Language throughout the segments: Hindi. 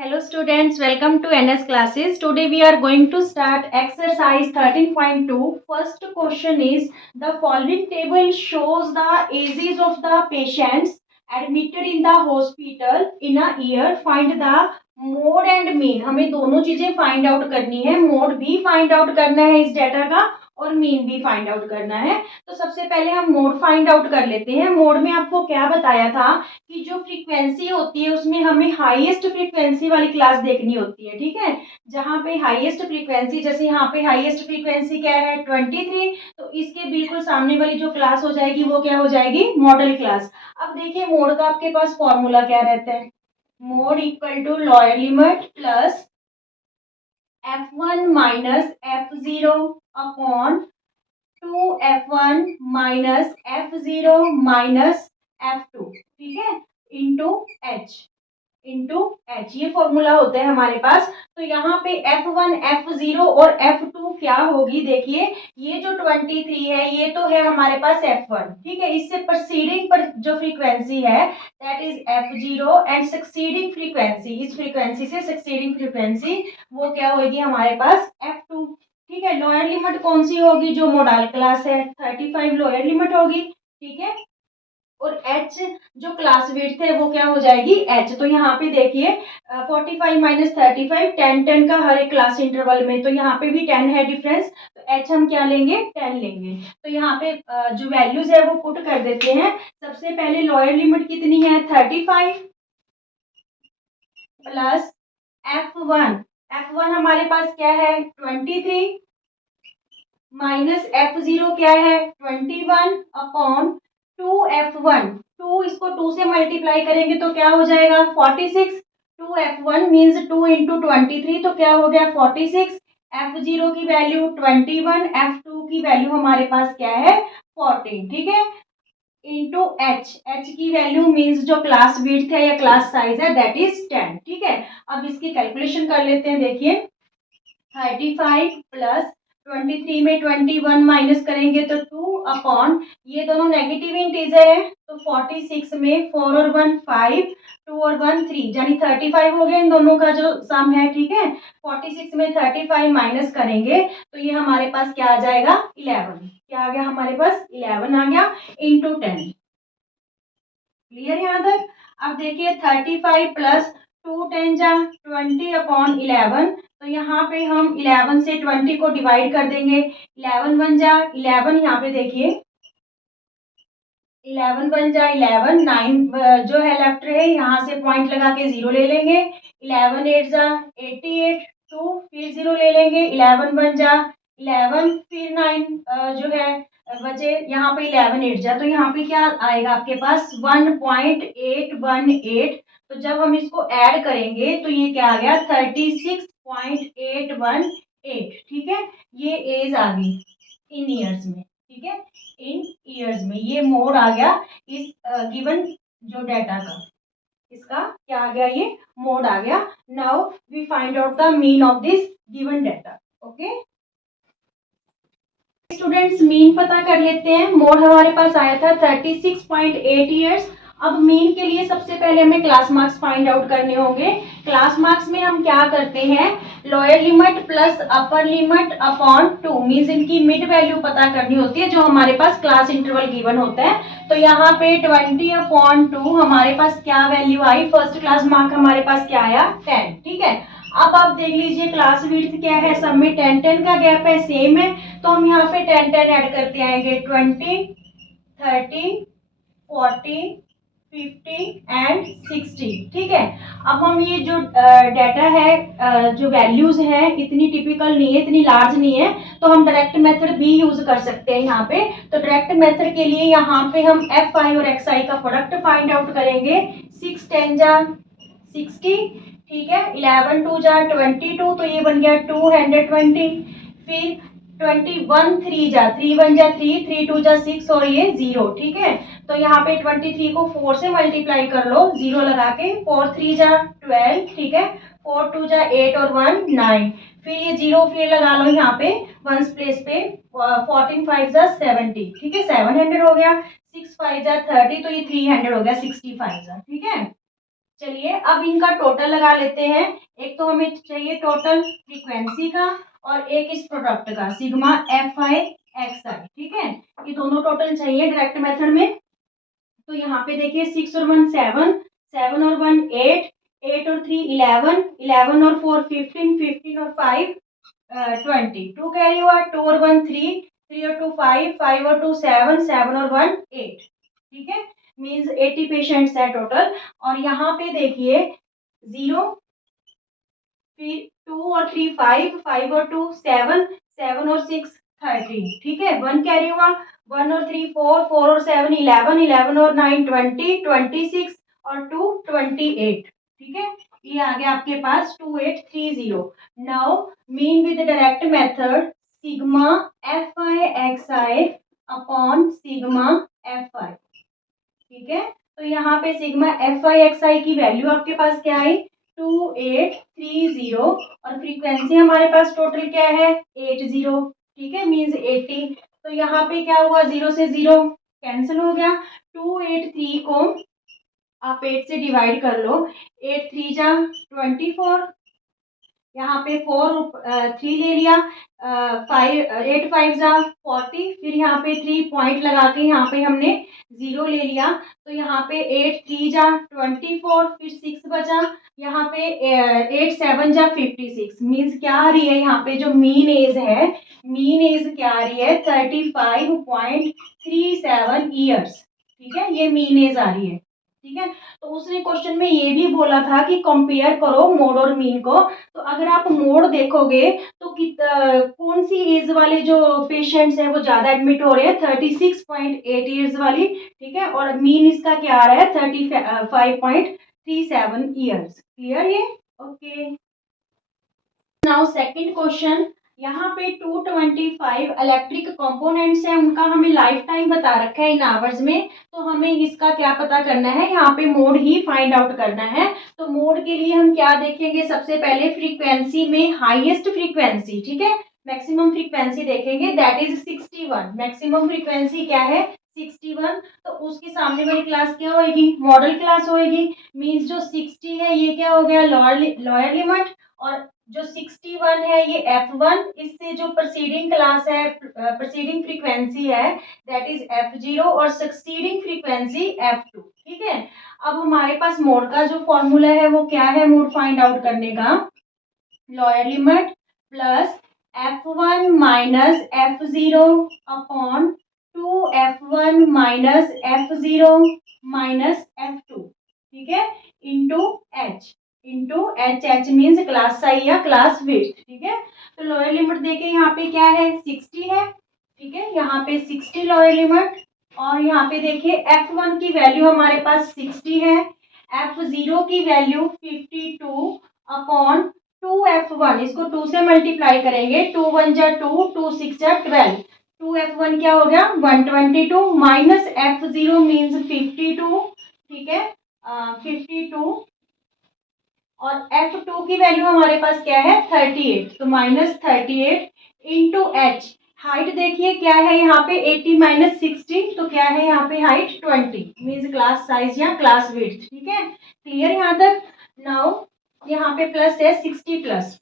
Hello students, welcome to NS classes. Today we are going to start exercise 13.2. First question is the following table shows the ages of the patients admitted in the hospital in a year. Find the mode and mean. हमें दोनों चीजें फाइंड आउट करनी है. मोड भी फाइंड आउट करना है इस डेटा का और मीन भी फाइंड आउट करना है. तो सबसे पहले हम मोड फाइंड आउट कर लेते हैं. मोड में आपको क्या बताया था कि जो फ्रीक्वेंसी होती है उसमें हमें हाईएस्ट फ्रीक्वेंसी वाली क्लास देखनी होती है. ठीक है, जहाँ पे हाईएस्ट फ्रीक्वेंसी, जैसे यहाँ पे हाईएस्ट फ्रीक्वेंसी क्या है 23, तो इसके बिल्कुल सामने वाली जो क्लास हो जाएगी वो क्या हो जाएगी मॉडल क्लास. अब देखिए मोड का आपके पास फॉर्मूला क्या रहता है. Mode equal to lower limit plus f1 minus f0 upon 2f1 minus f0 minus f2, ठीक है, इंटू h ये फॉर्मूला होता है हमारे पास. तो यहाँ पे f1 f0 और f2 क्या होगी. देखिए ये जो 23 है ये तो है हमारे पास f1, ठीक है. इससे प्रोसीडिंग पर जो फ्रीक्वेंसी है that is f0 and succeeding frequency, इस फ्रीक्वेंसी से सक्सीडिंग फ्रीक्वेंसी वो क्या होगी हमारे पास f2, ठीक है. लोअर लिमिट कौन सी होगी, जो मॉडल क्लास है 35 लोअर लिमिट होगी, ठीक है. और h जो क्लास विड्थ है वो क्या हो जाएगी h. तो यहाँ पे देखिए 45 माइनस 35 10 का हर एक क्लास इंटरवल में, तो यहाँ पे भी 10 है डिफरेंस, तो h हम क्या लेंगे 10 लेंगे. तो यहाँ पे जो वैल्यूज है वो पुट कर देते हैं. सबसे पहले लोअर लिमिट कितनी है 35 प्लस f1 हमारे पास क्या है 23 माइनस f0 क्या है 21 अपॉन 2f1. 2 इसको 2 से मल्टीप्लाई करेंगे तो क्या हो जाएगा 46. 2f1 मीन्स 2 इंटू 23, तो क्या हो गया 46. f0 की वैल्यू 21, f2 की वैल्यू हमारे पास क्या है 14, ठीक है, इंटू h की वैल्यू मीन्स जो क्लास विड्थ है या क्लास साइज है दैट इज 10, ठीक है. अब इसकी कैलकुलेशन कर लेते हैं. देखिए 35 प्लस 23 में 21 माइनस करेंगे तो 2 अपॉन, ये दोनों नेगेटिव इंटीजर है तो 46 में 4 और 1 5, 2 और 1 3, यानी 35 हो गया इन दोनों का जो सम है, ठीक है. 46 में 35 माइनस करेंगे तो ये हमारे पास क्या आ जाएगा 11. क्या आ गया हमारे पास 11 आ गया इंटू 10. क्लियर यहाँ तक. अब देखिए 35 प्लस 2 10 जा 20 अपॉन 11, तो यहाँ पे हम 11 से 20 को डिवाइड कर देंगे. 11 1 जा 11, यहाँ पे देखिए 11 1 जा 11, 9 जो है लेफ्ट है यहाँ से पॉइंट लगा के 0 ले लेंगे. 11 8 जा 88, 2 फिर 0 ले लेंगे. 11 1 जा 11, फिर 9 जो है बचे यहाँ पे 11 8 जा, तो यहाँ पे क्या आएगा आपके पास 1.818. तो जब हम इसको ऐड करेंगे तो ये क्या आ गया 36.818, ठीक है. ये एज आ गई इन ईयर्स में, ठीक है, इन ईयर्स में ये मोड आ गया इस गिवन जो डाटा का, इसका क्या आ गया ये मोड आ गया. Now we find out the mean of this given data. Okay students, mean पता कर लेते हैं. मोड हमारे पास आया था 36.8 ईयर्स. अब मीन के लिए सबसे पहले हमें क्लास मार्क्स फाइंड आउट करने होंगे. क्लास मार्क्स में हम क्या करते हैं lower limit plus upper limit upon 2 means इनकी मिड वैल्यू पता करनी होती है जो हमारे पास क्लास इंटरवल गिवन होता है. तो यहाँ पे 20 अपॉन 2 हमारे पास क्या वैल्यू आई, फर्स्ट क्लास मार्क हमारे पास क्या आया 10, ठीक है. अब आप देख लीजिए क्लास विड्थ क्या है, सब में 10 10 का गैप है, सेम है, तो हम यहाँ पे 10 10 ऐड करते आएंगे 20 30 40 50 एंड 60, ठीक है. अब हम ये जो डाटा है जो वैल्यूज है इतनी टिपिकल नहीं है, इतनी लार्ज नहीं है, तो हम डायरेक्ट मेथड भी यूज कर सकते हैं यहाँ पे. तो डायरेक्ट मेथड के लिए यहाँ पे हम fi और xi का प्रोडक्ट फाइंड आउट करेंगे. 6 10 जा 60, ठीक है. 11 2 जा 22, तो ये बन गया 220. फिर 21 3 जा 3 1 जा 3 3 2 जा 6 और ये 0, ठीक है. तो यहाँ पे 23 को 4 से मल्टीप्लाई कर लो 0 लगा के. 4 3 जा 12, ठीक है. 4 2 जा 8 और 1 9, फिर ये 0 फिर लगा लो यहाँ पे वंस प्लेस पे. 14 5 जा 70, ठीक है, 700 हो गया. 6 5 जा 30, तो ये 300 हो गया 65 जा, ठीक है. चलिए अब इनका टोटल लगा लेते हैं। एक तो हमें चाहिए टोटल फ्रीक्वेंसी का और एक इस प्रोडक्ट का सिग्मा एफ आई एक्स आई, ठीक है। ये दोनों टोटल चाहिए डायरेक्ट मेथड में। तो यहाँ पे देखिए 6 और 1 7, 7 और 1 8, 8 और 3 11, 11 और 4 15, 15 और 5 20, 2 कैरी हुआ, 2 और 1 3, 3 और 2 5, 5 और 2 7, 7 और 1 8, ठीक है। मीन्स 80 पेशेंट्स है टोटल। और यहाँ पे देखिए 0, फिर 2 और 3 5, 5 और 2 7, 7 और 6 13, ठीक है। 1 कैरी हुआ, 1 और 3 4, 4 और 7 11, 11 और 9 20, 26 और 2 28, ठीक है। ये आ गया आपके पास 2830। Now mean with direct method sigma F I x I upon sigma F I, ठीक है। तो यहाँ पे सिग्मा एफ आई एक्स आई की वैल्यू आपके पास क्या आई 2830 और फ्रीक्वेंसी हमारे पास टोटल क्या है 80, ठीक है, मीन्स 80। तो यहाँ पे क्या हुआ 0 से 0 कैंसिल हो गया। 283 को आप 8 से डिवाइड कर लो, 8 3 जा 24, यहाँ पे 4 3 ले लिया, 8 5 जा 40, फिर यहाँ पे 3 पॉइंट लगा के यहाँ पे हमने 0 ले लिया। तो यहाँ पे 8 3 जा 24, फिर 6 बचा, यहाँ पे 8 7 जा 56। मीन्स क्या आ रही है यहाँ पे जो मीन एज है, मीन एज क्या आ रही है 35.37 ईयर्स, ठीक है। ये मीन एज आ रही है, ठीक है। तो उसने क्वेश्चन में ये भी बोला था कि कंपेयर करो मोड और मीन को। तो अगर आप मोड देखोगे तो कौन सी एज वाले जो पेशेंट्स हैं वो ज्यादा एडमिट हो रहे हैं 36.8 ईयर्स वाली, ठीक है। और मीन इसका क्या आ रहा है 35.37 ईयर्स। क्लियर ये? ओके। नाउ सेकंड क्वेश्चन, यहाँ पे 225 इलेक्ट्रिक कंपोनेंट्स हैं, उनका हमें लाइफ टाइम बता रखा है इन आवर्स में। तो हमें इसका क्या पता करना है, यहाँ पे मोड ही फाइंड आउट करना है। तो मोड के लिए हम क्या देखेंगे, सबसे पहले फ्रीक्वेंसी में हाईएस्ट फ्रीक्वेंसी, ठीक है, मैक्सिमम फ्रीक्वेंसी देखेंगे, दैट इज 61। मैक्सिमम फ्रीक्वेंसी क्या है 61। तो उसके सामने वाली क्लास क्या होगी, मॉडल क्लास होगी। मीन्स जो 60 है ये क्या हो गया लोअर लिमिट, और जो 61 है ये F1, इससे जो प्रोसीडिंग क्लास है प्रोसीडिंग फ्रीक्वेंसी है दैट इज F0 और सक्सीडिंग फ्रीक्वेंसी F2, ठीक है। अब हमारे पास मोड का जो फॉर्मूला है वो क्या है मोड फाइंड आउट करने का, lower limit plus F1 minus F0 upon 2F1 minus F0 minus F2, ठीक है, into H H means class size या क्लास विड्थ, ठीक है। तो लोअर लिमिट देके यहाँ पे क्या है 60 है, ठीक है, यहाँ पे 60 लोअर लिमिट। और यहाँ पे देखिए F1 की वैल्यू हमारे पास 60 है, F0 की वैल्यू 52 अपॉन 2F1, इसको 2 से मल्टीप्लाई करेंगे, 2 1 जा 2, 2 6 जा 12, 2F1 क्या हो गया 122 माइनस F0 मीन्स 52, ठीक है, 52। और F2 की वैल्यू हमारे पास क्या है 38, तो माइनस 38 इंटू एच। हाइट देखिए क्या है यहाँ पे 80 माइनस 60, तो क्या है यहाँ पे हाइट 20 मीन्स क्लास साइज या क्लास विड्थ, ठीक है। क्लियर यहाँ तक? नाउ यहाँ पे प्लस है 60 प्लस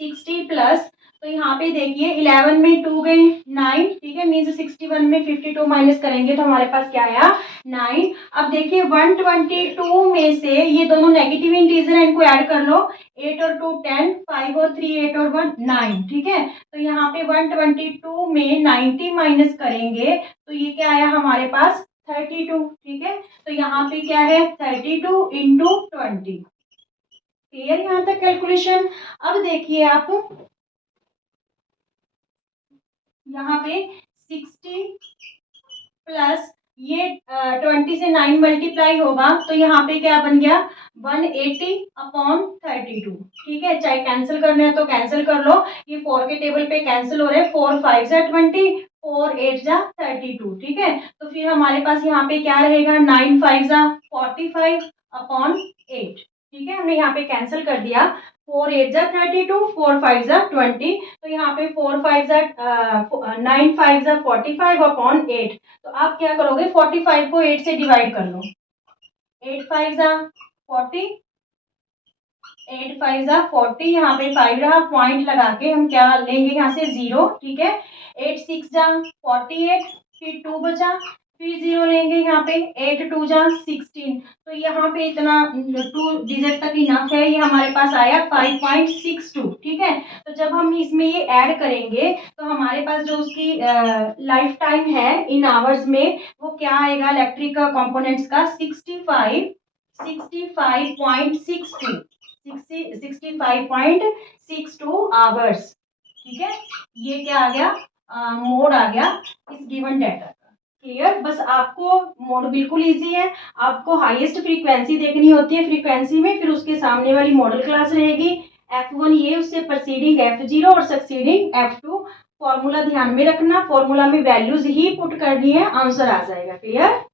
60 प्लस, तो यहाँ पे देखिए 11 में 2 गए 9, ठीक है, मीन्स 61 में 52 माइनस करेंगे तो हमारे पास क्या आया 9। अब देखिए 122 में से ये दोनों नेगेटिव इंटीजर है, इनको ऐड कर लो, 8 और 2 10, 5 और 3 8 और 1 9, ठीक है। तो यहाँ पे 122 में 90 माइनस करेंगे तो ये क्या आया हमारे पास 32, ठीक है। तो यहाँ पे क्या है 32 इंटू 20। क्लियर यहाँ तक कैलकुलेशन? अब देखिए आप यहाँ पे 60 प्लस ये 20 से 9 मल्टीप्लाई होगा तो यहाँ पे क्या बन गया 180 अपॉन 32, ठीक है। चाहे कैंसिल करना है तो कैंसिल कर लो, ये 4 के टेबल पे कैंसिल हो रहे हैं, 4 5 जा 20, 4 8 जा 32, ठीक है। तो फिर हमारे पास यहाँ पे क्या रहेगा 9 5 जा 45 अपॉन 8, ठीक है, हमने यहाँ पे कैंसिल कर दिया, 4 8 जा 32, 4 5 जा 20, तो यहाँ पे 4 5 जा 9 5 जा 45 अपॉन 8। तो आप क्या करोगे 45 को 8 से डिवाइड कर लो, 8 5 जा 40, 8 5 जा 40, यहाँ पे 5 रहा, पॉइंट लगा के हम क्या लेंगे यहाँ से 0, ठीक है। 8 6 जा 48, फिर 2 बचा, फिर 0 लेंगे यहाँ पे, 8 2 जा 16, तो यहाँ पे इतना 2 डिजिट तक इनफ है, ये हमारे पास आया 5.62, ठीक है। तो जब हम इसमें ये ऐड करेंगे तो हमारे पास जो उसकी लाइफ टाइम है इन आवर्स में, वो क्या आएगा इलेक्ट्रिक कंपोनेंट्स का 65.62 आवर्स, ठीक है। ये क्या आ गया, मोड आ गया इस गिवन डाटा का। क्लियर, बस आपको मोड बिल्कुल इजी है, आपको हाईएस्ट फ्रीक्वेंसी देखनी होती है फ्रीक्वेंसी में, फिर उसके सामने वाली मॉडल क्लास रहेगी F1, ये उससे प्रोसीडिंग F0 और सक्सीडिंग F2। फॉर्मूला ध्यान में रखना, फॉर्मूला में वैल्यूज ही पुट करनी है, आंसर आ जाएगा। क्लियर।